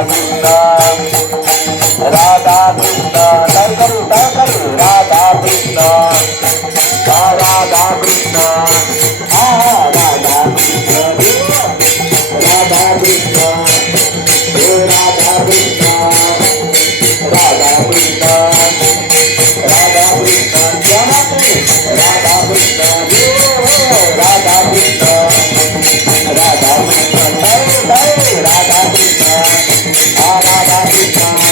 కంద Radha Krishna tiger tiger Radha Krishna Radha Krishna Radha Krishna Radha Krishna Radha Krishna Radha Krishna Radha Krishna Radha Arara do Mar.